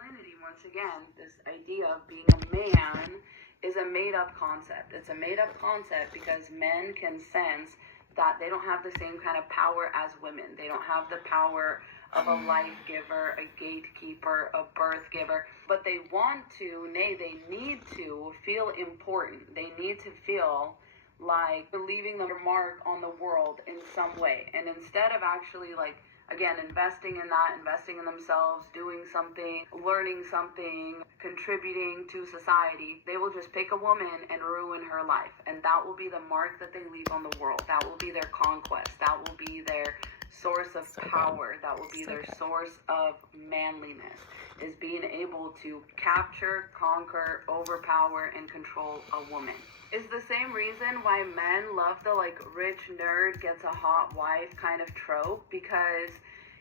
masculinity, once again, this idea of being a man is a made-up concept. It's a made-up concept because men can sense that they don't have the same kind of power as women. They don't have the power of a life giver, a gatekeeper, a birth giver, but they want to, nay, they need to feel important. They need to feel like they're leaving their mark on the world in some way. And instead of actually, like, again, investing in that, investing in themselves, doing something, learning something, contributing to society, they will just pick a woman and ruin her life. And that will be the mark that they leave on the world. That will be their conquest. That will be their source of power. That will be their source of manliness, is being able to capture, conquer, overpower, and control a woman. It's the same reason why men love the, like, rich nerd gets a hot wife kind of trope, because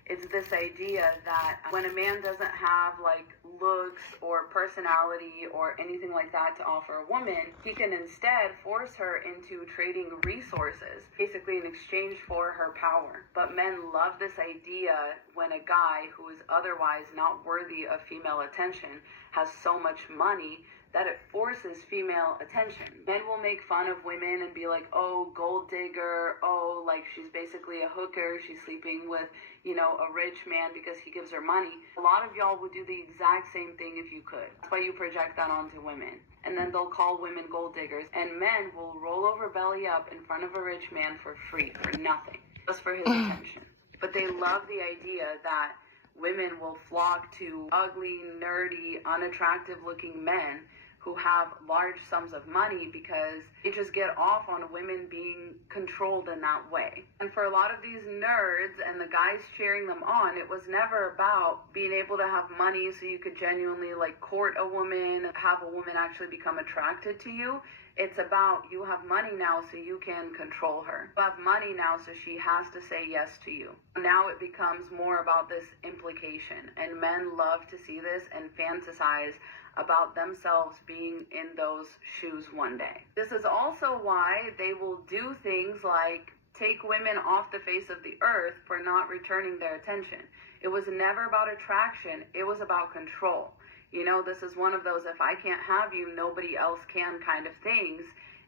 it's this idea that when a man doesn't have, like, looks or personality or anything like that to offer a woman, he can instead force her into trading resources, basically in exchange for her power. But men love this idea when a guy who is otherwise not worthy of female attention has so much money that it forces female attention. Men will make fun of women and be like, oh, gold digger, oh, like, she's basically a hooker, she's sleeping with, you know, a rich man because he gives her money. A lot of y'all would do the exact same thing if you could. That's why you project that onto women. And then they'll call women gold diggers. And men will roll over belly up in front of a rich man for free, for nothing, just for his attention. But they love the idea that women will flock to ugly, nerdy, unattractive looking men who have large sums of money because they just get off on women being controlled in that way. And for a lot of these nerds and the guys cheering them on, it was never about being able to have money so you could genuinely, like, court a woman, have a woman actually become attracted to you. It's about, you have money now so you can control her. You have money now so she has to say yes to you. Now it becomes more about this implication, and men love to see this and fantasize about themselves being in those shoes one day. This is also why they will do things like take women off the face of the earth for not returning their attention. It was never about attraction, it was about control. You know, this is one of those if I can't have you, nobody else can kind of things.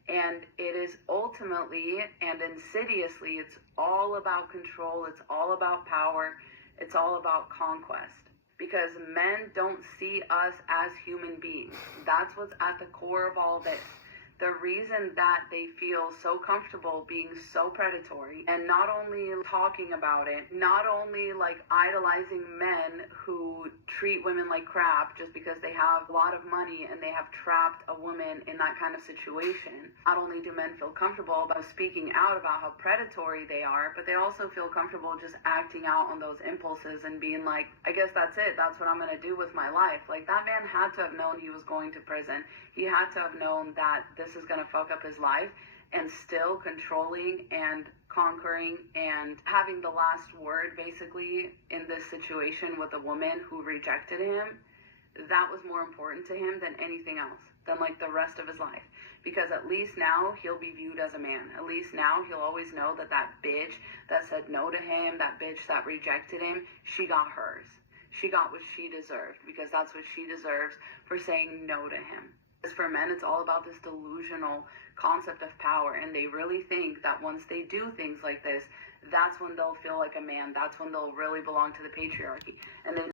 And it is ultimately and insidiously, it's all about control, it's all about power, it's all about conquest. Because men don't see us as human beings. That's what's at the core of all this. The reason that they feel so comfortable being so predatory and not only talking about it, not only like idolizing men who treat women like crap just because they have a lot of money and they have trapped a woman in that kind of situation. Not only do men feel comfortable about speaking out about how predatory they are, but they also feel comfortable just acting out on those impulses and being like, I guess that's it. That's what I'm going to do with my life. Like, that man had to have known he was going to prison. He had to have known that this is going to fuck up his life, and still controlling and conquering and having the last word basically in this situation with a woman who rejected him, that was more important to him than anything else, than like the rest of his life. Because at least now he'll be viewed as a man. At least now he'll always know that that bitch that said no to him, that bitch that rejected him, she got hers. She got what she deserved, because that's what she deserves for saying no to him. Because for men, it's all about this delusional concept of power, and they really think that once they do things like this, that's when they'll feel like a man, that's when they'll really belong to the patriarchy. And they